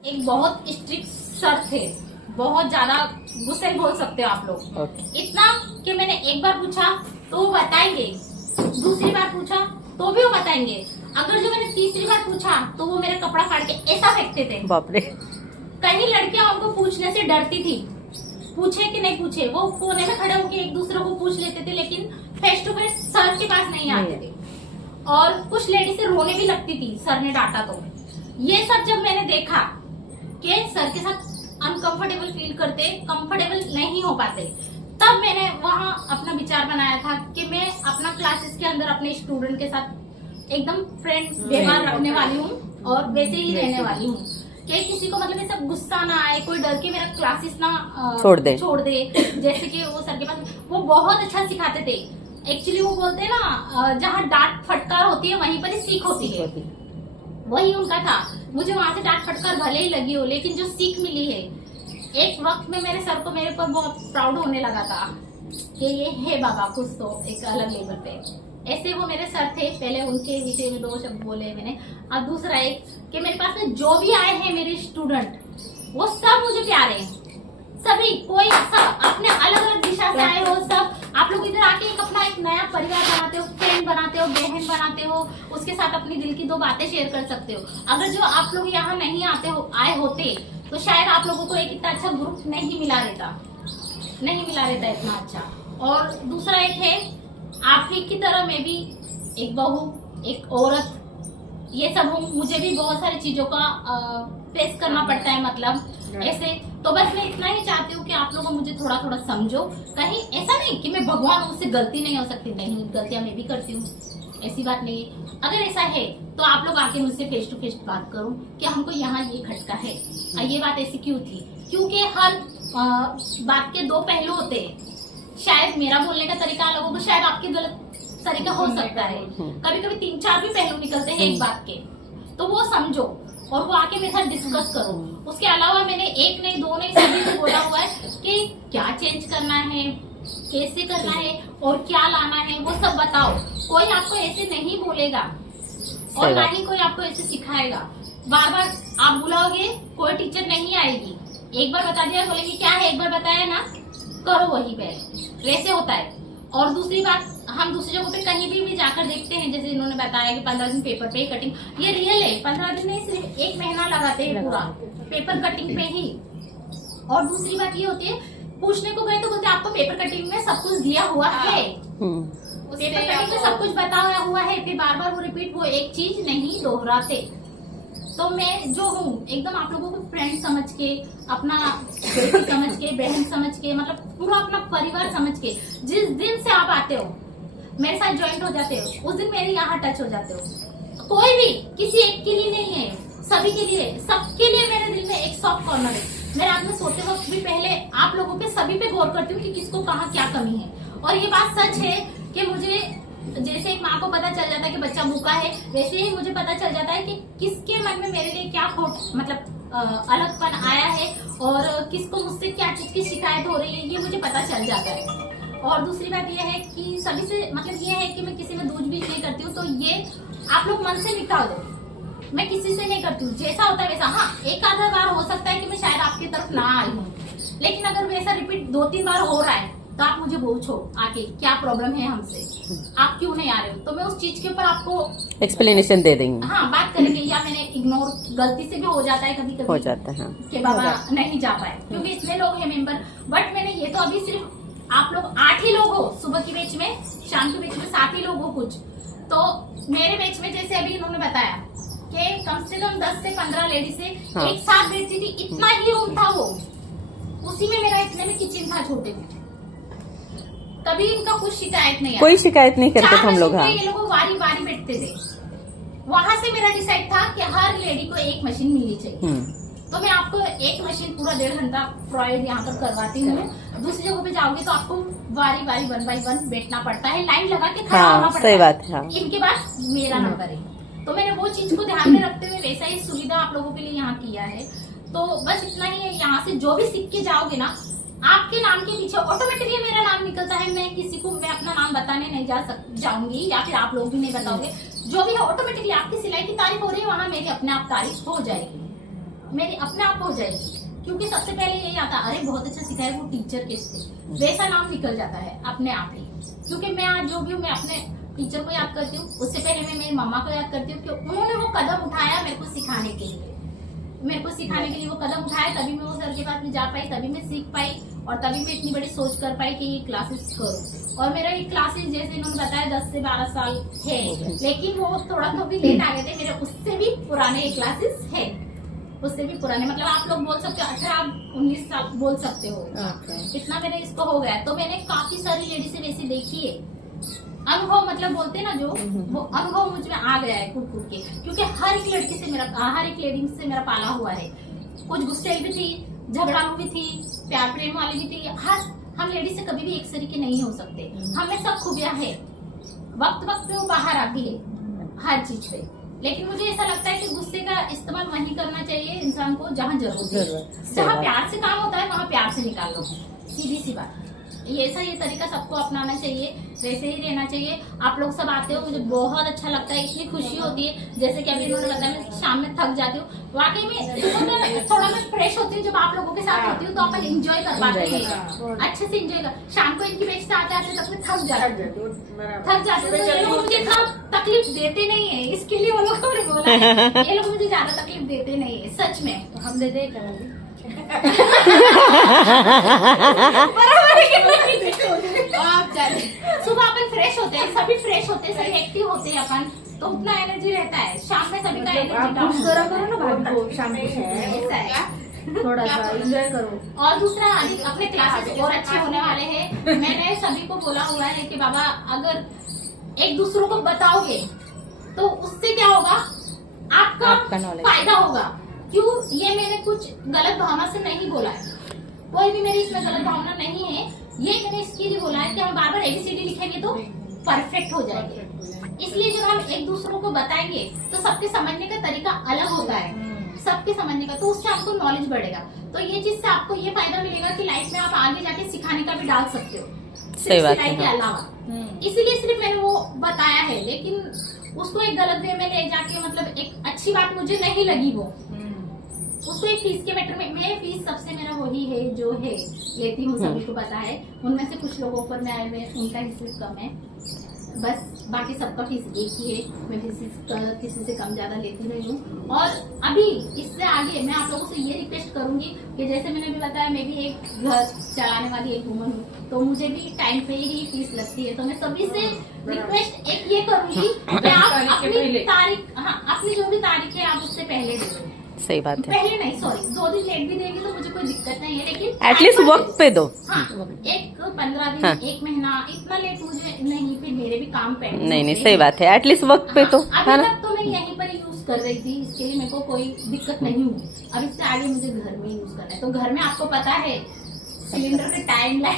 एक बहुत strict sir थे, बहुत ज्यादा गुस्से बोल सकते हो आप लोग। इतना कि मैंने एक बार पूछा तो वो बताएंगे, दूसरी बार पूछा तो भी वो बताएंगे, अगर जो मैंने तीसरी बार पूछा तो वो मेरा कपड़ा फाड़ के ऐसा फेंकते थे। बाप रे। कहीं लड़कियां उनको पूछने से डरती थी, पूछे कि नहीं पूछे, वो कोने में खड़े होकर एक दूसरे को पूछ लेते थे, लेकिन फेस टू फेस सर के पास नहीं आते थे। और कुछ लेडी से रोने भी लगती थी सर ने डांटा तो। ये सब जब मैंने देखा कि सर के साथ अनकंफर्टेबल फील करते, कंफर्टेबल नहीं हो पाते, तब मैंने वहाँ अपना विचार बनाया था कि मैं अपना क्लासेस के अंदर अपने स्टूडेंट के साथ एकदम फ्रेंड व्यवहार रखने वाली हूँ और वैसे ही रहने वाली हूँ कि किसी को मतलब ऐसा गुस्सा ना आए, कोई डर के मेरा क्लासेस ना छोड़ दे। जैसे कि वो सर के पास वो बहुत अच्छा सिखाते थे। एक्चुअली वो बोलते हैं ना, जहाँ डांट फटकार होती है वहीं पर ही सीख होती है, वही उनका था। मुझे वहां से डांट फटकार भले ही लगी हो, लेकिन जो सीख मिली है, एक वक्त में मेरे सर को मेरे पर बहुत प्राउड होने लगा था कि ये है बाबा कुछ तो एक अलग लेवल पे। ऐसे वो मेरे सर थे। पहले उनके विषय में 2 शब्द बोले मैंने। अब दूसरा एक कि मेरे पास में जो भी आए हैं मेरे स्टूडेंट, वो सब मुझे प्यारे हैं, सभी, कोई सब अपने अलग अलग दिशा से आए हो। सब आप लोग इधर आके अपना एक नया परिवार बनाते हो, फ्रेंड बनाते हो, बहन बनाते हो, उसके साथ अपनी दिल की 2 बातें शेयर कर सकते हो। अगर जो आप लोग यहाँ नहीं आए होते तो शायद आप लोगों को एक इतना अच्छा ग्रुप नहीं मिला रहता इतना अच्छा। और दूसरा एक है, आप ही की तरह मैं भी एक बहू, एक औरत, ये सब हूँ। मुझे भी बहुत सारी चीजों का फेस करना पड़ता है, मतलब ऐसे। तो बस मैं इतना ही चाहती हूँ कि आप लोग मुझे थोड़ा थोड़ा समझो। कहीं ऐसा नहीं कि मैं भगवान, मुझसे गलती नहीं हो सकती, नहीं, गलतियां मैं भी करती हूँ, ऐसी बात नहीं। अगर ऐसा है तो आप लोग आके मुझसे फेस टू फेस बात करो कि हमको यहाँ ये खटका है, ये बात ऐसी क्यों थी, क्योंकि हर बात के 2 पहलू होते हैं। शायद मेरा बोलने का तरीका अलग होगा, शायद आपके गलत तरीका हो सकता है। कभी कभी 3-4 भी पहलू निकलते हैं एक बात के, तो वो समझो और वो आके मेरे साथ डिस्कस करो। उसके अलावा मैंने 1 नहीं 2 नहीं सभी को बोला हुआ है कि क्या चेंज करना है, कैसे करना है और क्या लाना है, वो सब बताओ। कोई आपको ऐसे नहीं बोलेगा और ना ही कोई आपको ऐसे सिखाएगा। बार बार आप बुलाओगे, कोई टीचर नहीं आएगी। एक बार बता दिया, बोलेगी क्या है, एक बार बताया ना, करो वही पे, वैसे होता है। और दूसरी बात, हम दूसरी जगह पे कहीं भी जाकर देखते हैं, जैसे इन्होंने बताया कि 15 दिन पेपर पे कटिंग, ये रियल है। 15 दिन नहीं, सिर्फ 1 महीना लगाते हैं पूरा पेपर कटिंग पे ही। और दूसरी बात ये होती है, पूछने को गए तो बोलते आपको पेपर कटिंग में सब कुछ दिया हुआ है, पेपर कटिंग में सब कुछ बताया हुआ है, फिर बार बार वो रिपीट, वो एक चीज नहीं दोहराते। तो मैं जो हूँ एकदम आप लोगों को फ्रेंड समझ के, अपना बेटी समझ के, बहन समझ के, मतलब पूरा अपना परिवार समझ के, जिस दिन से आप आते हो मेरे साथ ज्वाइंट हो जाते हो, उस दिन मेरे यहाँ टच हो जाते हो। कोई भी किसी एक के लिए नहीं है, सभी के लिए, सबके लिए मेरे दिल में एक सॉफ्ट कॉर्नर है। मैं रात में सोते वक्त भी पहले आप लोगों पे, सभी पे गौर करती हूँ कि किसको कहाँ क्या कमी है। और ये बात सच है कि मुझे, जैसे एक माँ को पता चल जाता है कि बच्चा भूखा है, वैसे ही मुझे पता चल जाता है कि किसके मन में मेरे लिए क्या खोट, मतलब अलगपन आया है और किसको मुझसे क्या चीज की शिकायत हो रही है, ये मुझे पता चल जाता है। और दूसरी बात ये है कि सभी से, मतलब ये है कि मैं किसी में दूज बीच नहीं करती हूँ, तो ये आप लोग मन से निकाल दो। मैं किसी से नहीं करती हूँ, जैसा होता है वैसा। हाँ, एक आधा बार हो सकता है कि मैं शायद आपकी तरफ ना आई हूँ, लेकिन अगर वैसा रिपीट 2-3 बार हो रहा है तो आप मुझे पूछो आके क्या प्रॉब्लम है हमसे, आप क्यों नहीं आ रहे हो, तो मैं उस चीज के ऊपर आपको एक्सप्लेनेशन दे देंगे। हाँ, बात करेंगे। या मैंने इग्नोर, गलती से भी हो जाता है कभी कभी, हो जाता है कि बाबा नहीं जा पाए, क्योंकि इतने लोग हैं मेंबर। बट मैंने ये तो अभी सिर्फ आप लोग 8 ही लोग हो, सुबह की बैच में, शाम की बैच में 7 ही लोग हो कुछ। तो मेरे बैच में जैसे अभी इन्होंने बताया कि कम से कम 10 से 15 लेडी से एक साथ बैठती थी, इतना ही रूम था वो, उसी में मेरा इतने में किचन था छोटे में। कभी इनका कुछ शिकायत नहीं, कोई शिकायत नहीं करते थे हम लोग। हाँ, ये लोग वारी वारी बैठते थे। वहां से मेरा डिसाइड था कि हर लेडी को एक मशीन मिलनी चाहिए। तो मैं आपको एक मशीन पूरा 1.5 घंटा प्रोवाइड यहाँ पर करवाती हूँ। दूसरी जगह पे जाओगे तो आपको वारी वारी 1 by 1 बैठना पड़ता है, लाइन लगा के खड़ा होना पड़ता है। सही बात है। इनके बाद मेरा नंबर है, तो मैंने वो चीज को ध्यान में रखते हुए वैसा ही सुविधा आप लोगों के लिए यहाँ किया है। तो बस इतना ही है, यहाँ से जो भी सीख के जाओगे ना, आपके नाम के पीछे ऑटोमेटिकली मेरा नाम निकलता है। मैं किसी को, मैं अपना नाम बताने नहीं जाऊंगी, या फिर आप लोग भी नहीं बताओगे। जो भी है ऑटोमेटिकली आपकी सिलाई की तारीफ हो रही है, वहाँ मेरी अपने आप तारीफ हो जाएगी। मेरी अपने आप हो जाएगी, क्योंकि सबसे पहले यही आता अरे बहुत अच्छा सिखाया वो टीचर कैसे, वैसा नाम निकल जाता है अपने आप ही। क्योंकि मैं आज जो भी हूँ मैं अपने टीचर को याद करती हूँ, उससे पहले मैं मेरी मम्मा को याद करती हूँ कि उन्होंने वो कदम उठाया मेरे को सिखाने के लिए, वो कदम उठाया, तभी मैं वो सर के पास में जा पाई, तभी मैं सीख पाई और तभी मैं इतनी बड़ी सोच कर पाई कि ये क्लासेस करूँ। और मेरा ये क्लासेस जैसे इन्होंने बताया 10 से 12 साल है, लेकिन वो थोड़ा तो भी लेट आ गए थे, मेरे उससे भी पुराने ये क्लासेस है, उससे भी पुराने, मतलब आप लोग बोल सकते हो 18-19 साल बोल सकते हो, इतना मेरे इसको हो गया। तो मैंने काफी सारी लेडीज से वैसे देखी है, अनुभव मतलब बोलते हैं ना जो, वो अनुभव मुझ में आ गया है कूद कूद के, क्योंकि हर एक लेडी से मेरा पाला हुआ है। कुछ गुस्से भी थी, झगड़ालू भी थी, प्यार प्रेम वाली भी थी। हम लेडी से कभी भी एक तरीके नहीं हो सकते, हमें सब खूबियां है, वक्त पे वो बाहर आती है हर चीज पे। लेकिन मुझे ऐसा लगता है कि गुस्से का इस्तेमाल वहीं करना चाहिए इंसान को जहाँ जरूरत है, जहाँ प्यार से काम होता है वहाँ प्यार से निकाल लो, सीधी सी बात। ये तरीका सबको अपनाना चाहिए, वैसे ही रहना चाहिए। आप लोग सब आते हो, मुझे बहुत अच्छा लगता है, इतनी खुशी होती है। जैसे कि अभी उन्होंने बताया मैं शाम में थक जाती हूँ, वाकई में थोड़ा मैं फ्रेश होती हूँ जब आप लोगों के साथ होती हूँ, तो अपन एंजॉय कर पाते हैं, अच्छे से एंजॉय कर। शाम को इनकी बेच से आते आते तक मैं थक जाती हूँ, तो ये लोग मुझे इतना तकलीफ देते नहीं है, इसके लिए वो लोगों ने बोला है ये लोग मुझे ज्यादा तकलीफ देते नहीं है, सच में। तो हम दे दे सुबह अपन फ्रेश होते हैं, सभी फ्रेश होते हैं, सभी एक्टिव होते हैं अपन, तो उतना एनर्जी रहता है। शाम में सभी का एनर्जी डाउन करो ना भाभी को, शाम को ऐसा है, थोड़ा सा एंजॉय करो। और दूसरा अपने क्लासेस और अच्छे होने वाले हैं। मैंने सभी को बोला हुआ है कि बाबा अगर एक दूसरों को बताओगे तो उससे क्या होगा, आपका फायदा होगा। क्यों, ये मैंने कुछ गलत भावना से नहीं बोला है, कोई भी मेरी इसमें गलत भावना नहीं है। ये मैंने इसके लिए बोला है कि हम बार बार ABCD लिखेंगे तो परफेक्ट हो जाएंगे, इसलिए जब हम एक दूसरों को बताएंगे तो सबके समझने का तरीका अलग होता है, सबके समझने का, तो उससे आपको नॉलेज बढ़ेगा। तो ये चीज से आपको ये फायदा मिलेगा कि लाइफ में आप आगे जाके सिखाने का भी डाल सकते हो, सिलाई के अलावा। इसीलिए सिर्फ मैंने वो बताया है, लेकिन उसको एक गलत वे में ले जाके, मतलब एक अच्छी बात मुझे नहीं लगी वो, उसको एक फीस के मैटर में। मैं फीस सबसे मेरा वही है जो है लेती हूँ, सभी को पता है। उनमें से कुछ लोगों पर मैं आए हुए उनका ही सिर्फ कम है, बस बाकी सबका फीस एक ही है। मैं किसी से कम ज्यादा लेती नहीं हूँ। और अभी इससे आगे मैं आप लोगों से ये रिक्वेस्ट करूंगी कि जैसे मैंने भी बताया, मैं भी एक घर चलाने वाली एक वुमन हूँ, तो मुझे भी टाइम पे ही फीस लगती है। तो मैं सभी से रिक्वेस्ट एक ये करूंगी कि आप अपनी तारीख, अपनी जो भी तारीख है आप उससे पहले दे दो। सही बात है, पहले नहीं, सॉरी 2 दिन लेट भी देंगे तो मुझे कोई दिक्कत नहीं है, लेकिन एटलीस्ट वक्त पे दो। हाँ, एक 15 दिन, 1 महीना, इतना लेट मुझे नहीं, फिर मेरे भी काम पेंडिंग। नहीं, सही बात है, एटलीस्ट वक्त पे तो, अभी तक तो मैं यहीं पर यूज कर रही थी, इसके लिए मेरे को कोई दिक्कत नहीं हुई। अब इससे आगे मुझे घर में यूज करना है, तो घर में आपको पता है सिलेंडर पे टाइम